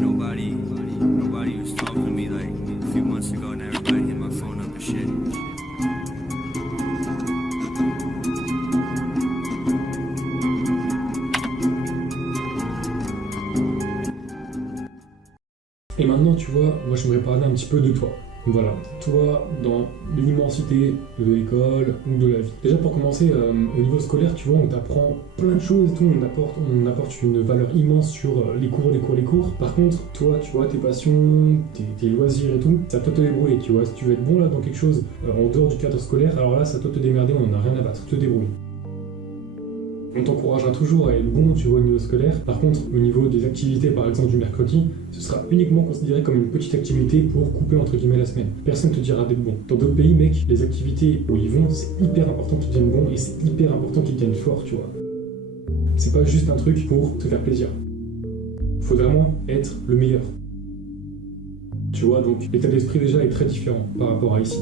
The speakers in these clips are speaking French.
nobody was talking to me like a few months ago, and everybody hit my phone up and shit. Et maintenant, tu vois, moi j'aimerais parler un petit peu de toi. Voilà, toi, dans l'immensité de l'école ou de la vie. Déjà pour commencer, au niveau scolaire, tu vois, on t'apprend plein de choses et tout, on apporte une valeur immense sur les cours. Par contre, toi, tu vois, tes passions, tes loisirs et tout, c'est à toi de te débrouiller, tu vois. Si tu veux être bon là dans quelque chose en dehors du cadre scolaire, alors là, c'est à toi de te démerder, on n'en a rien à battre, te débrouiller. On t'encouragera toujours à être bon, tu vois, au niveau scolaire. Par contre, au niveau des activités, par exemple du mercredi, ce sera uniquement considéré comme une petite activité pour couper entre guillemets la semaine. Personne ne te dira d'être bon. Dans d'autres pays, mec, les activités où ils vont, c'est hyper important qu'ils deviennent bons et c'est hyper important qu'ils deviennent forts, tu vois. C'est pas juste un truc pour te faire plaisir. Faut vraiment être le meilleur. Tu vois, donc l'état d'esprit déjà est très différent par rapport à ici.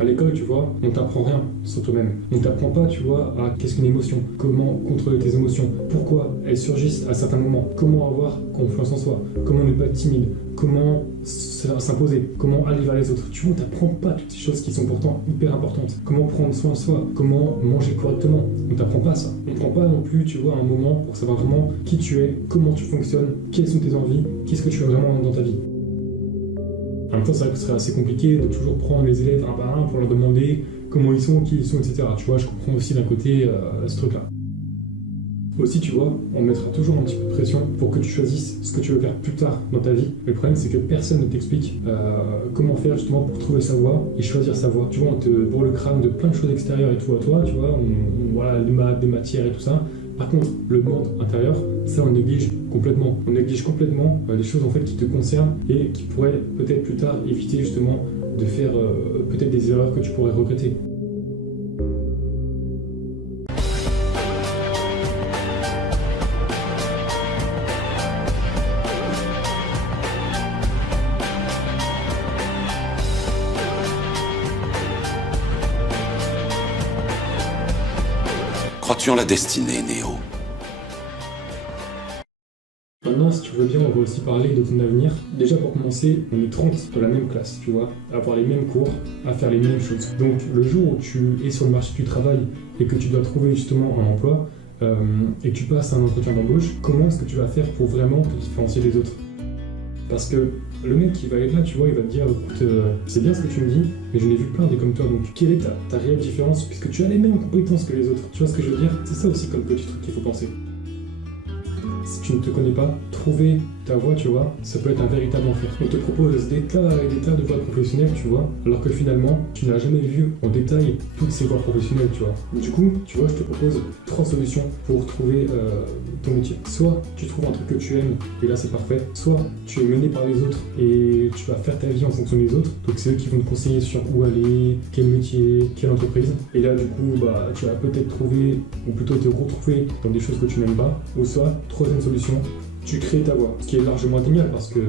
À l'école, tu vois, on t'apprend rien sur toi-même. On t'apprend pas, tu vois, à qu'est-ce qu'une émotion, comment contrôler tes émotions, pourquoi elles surgissent à certains moments, comment avoir confiance en soi, comment ne pas être timide, comment s'imposer, comment aller vers les autres. Tu vois, on t'apprend pas toutes ces choses qui sont pourtant hyper importantes. Comment prendre soin de soi, comment manger correctement. On t'apprend pas ça. On prend pas non plus, tu vois, un moment pour savoir vraiment qui tu es, comment tu fonctionnes, quelles sont tes envies, qu'est-ce que tu veux vraiment dans ta vie. En même temps, c'est vrai que ce serait assez compliqué de toujours prendre les élèves un par un pour leur demander comment ils sont, qui ils sont, etc. Tu vois, je comprends aussi d'un côté ce truc-là. Aussi, tu vois, on mettra toujours un petit peu de pression pour que tu choisisses ce que tu veux faire plus tard dans ta vie. Le problème, c'est que personne ne t'explique comment faire justement pour trouver sa voie et choisir sa voie. Tu vois, on te bourre le crâne de plein de choses extérieures et tout à toi, tu vois, voilà, les maths, des matières et tout ça. Par contre, le monde intérieur, ça on néglige complètement. On néglige complètement les choses en fait qui te concernent et qui pourraient peut-être plus tard éviter justement de faire peut-être des erreurs que tu pourrais regretter. Crois-tu en la destinée, Néo? Maintenant, si tu veux bien, on va aussi parler de ton avenir. Déjà, pour commencer, on est 30 dans la même classe, tu vois, à avoir les mêmes cours, à faire les mêmes choses. Donc, le jour où tu es sur le marché du travail et que tu dois trouver justement un emploi et que tu passes un entretien d'embauche, comment est-ce que tu vas faire pour vraiment te différencier des autres? Parce que le mec qui va être là, tu vois, il va te dire écoute, c'est bien ce que tu me dis, mais je n'ai vu plein des comme toi, donc quelle est ta réelle différence puisque tu as les mêmes compétences que les autres? Tu vois ce que je veux dire? C'est ça aussi comme petit truc qu'il faut penser. Si tu ne te connais pas, trouver ta voie, tu vois, ça peut être un véritable enfer. On te propose des tas et des tas de voies professionnelles, tu vois, alors que finalement, tu n'as jamais vu en détail toutes ces voies professionnelles, tu vois. Du coup, tu vois, je te propose 3 solutions pour trouver ton métier. Soit tu trouves un truc que tu aimes, et là c'est parfait. Soit tu es mené par les autres et tu vas faire ta vie en fonction des autres. Donc c'est eux qui vont te conseiller sur où aller, quel métier, quelle entreprise. Et là du coup, bah, tu vas peut-être trouver, ou plutôt te retrouver dans des choses que tu n'aimes pas. Ou soit, troisième solution, tu crées ta voie. Ce qui est largement atteignable parce que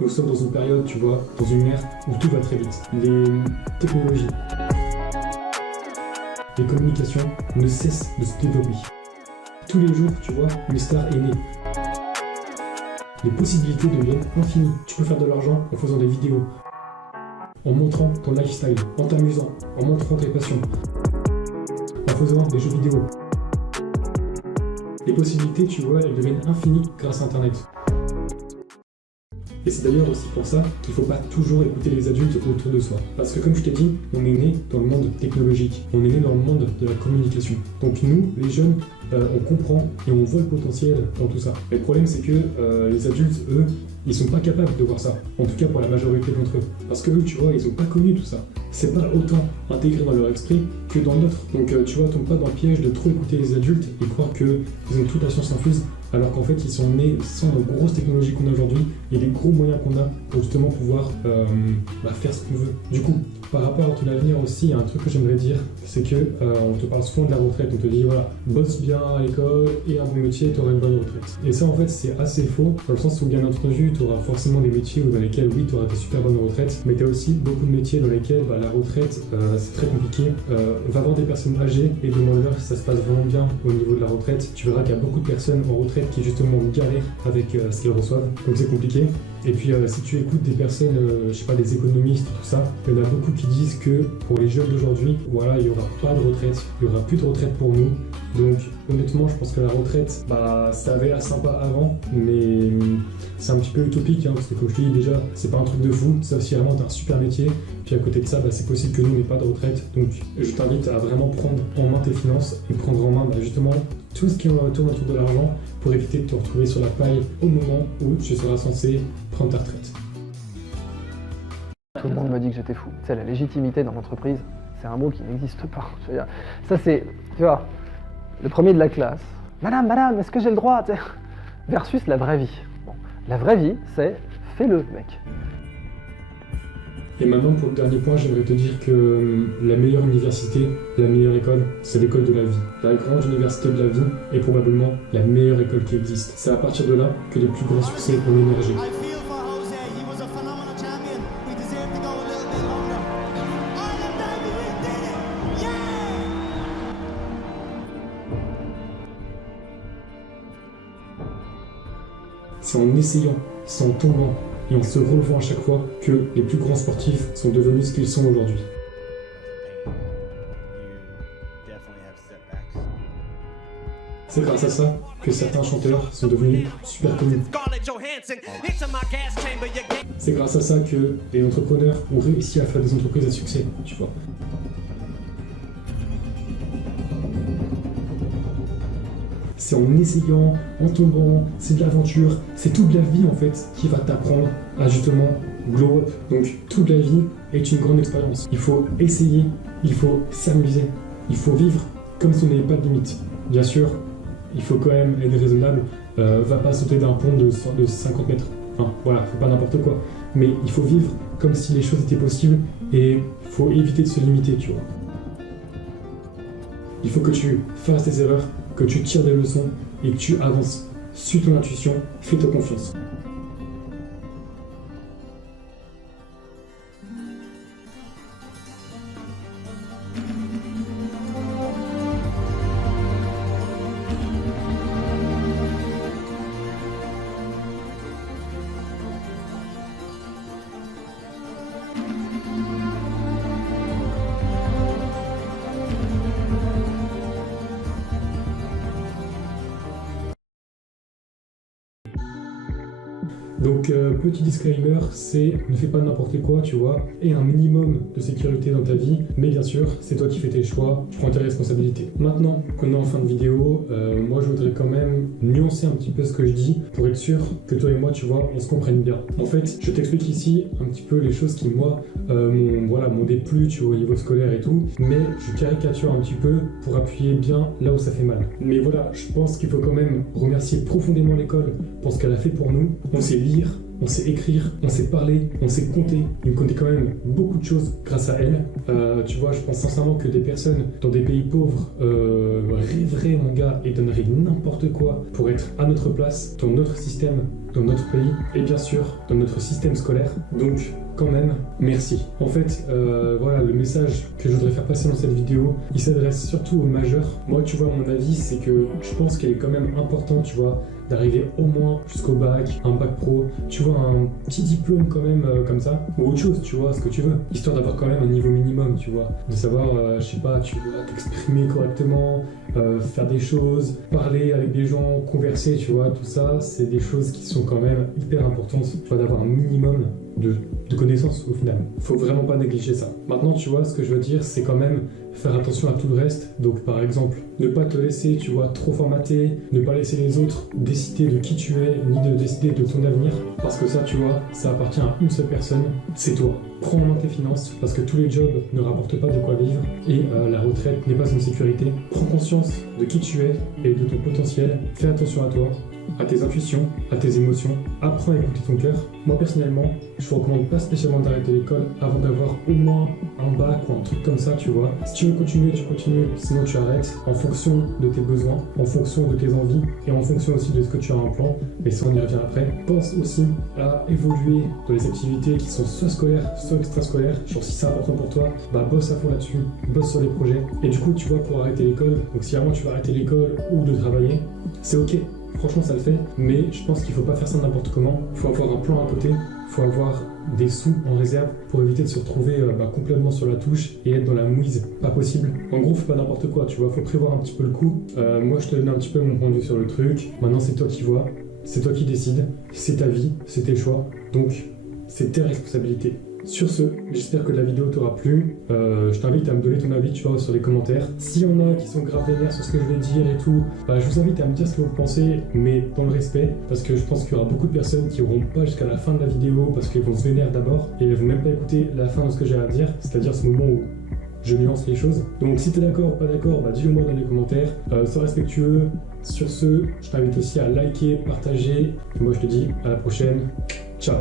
nous sommes dans une période, tu vois, dans une ère où tout va très vite. Les technologies, les communications ne cessent de se développer. Tous les jours, tu vois, une star est née. Les possibilités deviennent infinies. Tu peux faire de l'argent en faisant des vidéos, en montrant ton lifestyle, en t'amusant, en montrant tes passions, en faisant des jeux vidéo. Les possibilités, tu vois, elles deviennent infinies grâce à Internet. Et c'est d'ailleurs aussi pour ça qu'il ne faut pas toujours écouter les adultes autour de soi. Parce que comme je t'ai dit, on est né dans le monde technologique, on est né dans le monde de la communication. Donc nous, les jeunes, on comprend et on voit le potentiel dans tout ça. Mais le problème c'est que les adultes, eux, ils sont pas capables de voir ça. En tout cas pour la majorité d'entre eux. Parce que eux, tu vois, ils ont pas connu tout ça. C'est pas autant intégré dans leur esprit que dans le nôtre. Donc tu vois, tombe pas dans le piège de trop écouter les adultes et croire qu'ils ont toute la science infuse. Alors qu'en fait, ils sont nés sans les grosses technologies qu'on a aujourd'hui et les gros moyens qu'on a pour justement pouvoir faire ce qu'on veut. Du coup, par rapport à ton avenir aussi, il y a un truc que j'aimerais dire, c'est que on te parle souvent de la retraite, on te dit voilà, bosse bien à l'école et un bon métier, tu auras une bonne retraite. Et ça en fait c'est assez faux, dans le sens où bien entendu début, tu auras forcément des métiers dans lesquels, oui, tu auras des super bonnes retraites, mais tu as aussi beaucoup de métiers dans lesquels la retraite, c'est très compliqué. Va voir des personnes âgées et demande-leur si ça se passe vraiment bien au niveau de la retraite. Tu verras qu'il y a beaucoup de personnes en retraite qui justement galèrent avec ce qu'ils reçoivent, donc c'est compliqué. Et puis si tu écoutes des personnes, je sais pas, des économistes, tout ça, il y en a beaucoup qui disent que pour les jeunes d'aujourd'hui, voilà, il n'y aura pas de retraite, il n'y aura plus de retraite pour nous. Donc honnêtement, je pense que la retraite, ça avait l'air sympa avant, mais c'est un petit peu utopique, hein, parce que comme je te dis déjà, c'est pas un truc de fou, sauf si vraiment t'as un super métier. Puis à côté de ça, c'est possible que nous n'ayons pas de retraite. Donc je t'invite à vraiment prendre en main tes finances et prendre en main justement tout ce qui tourne autour de l'argent pour éviter de te retrouver sur la paille au moment où tu seras censé prendre ta retraite. Tout le monde me dit que j'étais fou. Tu sais, la légitimité dans l'entreprise, c'est un mot qui n'existe pas. Je veux dire, ça c'est, tu vois, le premier de la classe. Madame, est-ce que j'ai le droit? Versus la vraie vie. Bon, la vraie vie, c'est fais-le, mec. Et maintenant, pour le dernier point, j'aimerais te dire que la meilleure université, la meilleure école, c'est l'école de la vie. La grande université de la vie est probablement la meilleure école qui existe. C'est à partir de là que les plus grands succès ont émergé. C'est en essayant, c'est en tombant et en se relevant à chaque fois que les plus grands sportifs sont devenus ce qu'ils sont aujourd'hui. C'est grâce à ça que certains chanteurs sont devenus super connus. C'est grâce à ça que les entrepreneurs ont réussi à faire des entreprises à succès, tu vois. C'est en essayant, en tombant, c'est de l'aventure, c'est toute la vie en fait qui va t'apprendre à justement glow up. Donc toute la vie est une grande expérience. Il faut essayer, il faut s'amuser, il faut vivre comme si on n'avait pas de limite. Bien sûr, il faut quand même être raisonnable, va pas sauter d'un pont de 50 mètres. Enfin voilà, faut pas n'importe quoi. Mais il faut vivre comme si les choses étaient possibles et il faut éviter de se limiter, tu vois. Il faut que tu fasses des erreurs, que tu tires des leçons et que tu avances. Suis ton intuition, fais-toi confiance. Donc petit disclaimer, c'est ne fais pas n'importe quoi, tu vois, et un minimum de sécurité dans ta vie, mais bien sûr, c'est toi qui fais tes choix, tu prends tes responsabilités. Maintenant qu'on est en fin de vidéo, moi je voudrais quand même nuancer un petit peu ce que je dis pour être sûr que toi et moi, tu vois, on se comprenne bien. En fait, je t'explique ici un petit peu les choses qui, moi, m'ont déplu, tu vois, au niveau scolaire et tout, mais je caricature un petit peu pour appuyer bien là où ça fait mal. Mais voilà, je pense qu'il faut quand même remercier profondément l'école pour ce qu'elle a fait pour nous. On sait lire, on sait écrire, on sait parler, on sait compter. Il me connaît quand même beaucoup de choses grâce à elle. Tu vois, je pense sincèrement que des personnes dans des pays pauvres rêveraient, mon gars, et donneraient n'importe quoi pour être à notre place, dans notre système, dans notre pays, et bien sûr, dans notre système scolaire. Donc, quand même, merci. En fait, voilà, le message que je voudrais faire passer dans cette vidéo, il s'adresse surtout aux majeurs. Moi, tu vois, mon avis, c'est que je pense qu'il est quand même important, tu vois, d'arriver au moins jusqu'au bac, un bac pro, tu vois, un petit diplôme quand même comme ça, ou autre chose, tu vois, ce que tu veux, histoire d'avoir quand même un niveau minimum, tu vois, de savoir, je sais pas, tu vois, t'exprimer correctement, faire des choses, parler avec des gens, converser, tu vois, tout ça, c'est des choses qui sont quand même hyper importantes, tu vois, d'avoir un minimum de connaissances au final. Faut vraiment pas négliger ça. Maintenant, tu vois, ce que je veux dire, c'est quand même faire attention à tout le reste. Donc, par exemple, ne pas te laisser, tu vois, trop formater, ne pas laisser les autres décider de qui tu es, ni de décider de ton avenir, parce que ça, tu vois, ça appartient à une seule personne, c'est toi. Prends en main tes finances, parce que tous les jobs ne rapportent pas de quoi vivre, et la retraite n'est pas une sécurité. Prends conscience de qui tu es et de ton potentiel. Fais attention à toi, à tes intuitions, à tes émotions. Apprends à écouter ton cœur. Moi, personnellement, je te recommande pas spécialement d'arrêter l'école avant d'avoir au moins un bac ou un truc comme ça, tu vois. Si tu veux continuer, tu continues, sinon tu arrêtes en fonction de tes besoins, en fonction de tes envies et en fonction aussi de ce que tu as en plan. Mais ça, on y revient après. Pense aussi à évoluer dans les activités qui sont soit scolaires, soit extrascolaires. Genre, si c'est important pour toi, bah bosse à fond là-dessus, bosse sur les projets. Et du coup, tu vois, pour arrêter l'école, donc si vraiment tu vas arrêter l'école ou de travailler, c'est ok. Franchement, ça le fait, mais je pense qu'il faut pas faire ça n'importe comment. Il faut avoir un plan à côté, il faut avoir des sous en réserve pour éviter de se retrouver complètement sur la touche et être dans la mouise. Pas possible. En gros, faut pas n'importe quoi, tu vois, faut prévoir un petit peu le coup. Moi, je te donne un petit peu mon point de vue sur le truc. Maintenant, c'est toi qui vois, c'est toi qui décides, c'est ta vie, c'est tes choix, donc c'est tes responsabilités. Sur ce, j'espère que la vidéo t'aura plu. Je t'invite à me donner ton avis, tu vois, sur les commentaires. S'il y en a qui sont grave vénères sur ce que je vais dire et tout, bah, je vous invite à me dire ce que vous pensez, mais dans le respect, parce que je pense qu'il y aura beaucoup de personnes qui n'auront pas jusqu'à la fin de la vidéo, parce qu'ils vont se vénérer d'abord, et ils vont même pas écouter la fin de ce que j'ai à dire, c'est-à-dire ce moment où je nuance les choses. Donc si t'es d'accord ou pas d'accord, bah, dis-le moi dans les commentaires. Sois respectueux. Sur ce, je t'invite aussi à liker, partager. Et moi je te dis à la prochaine. Ciao.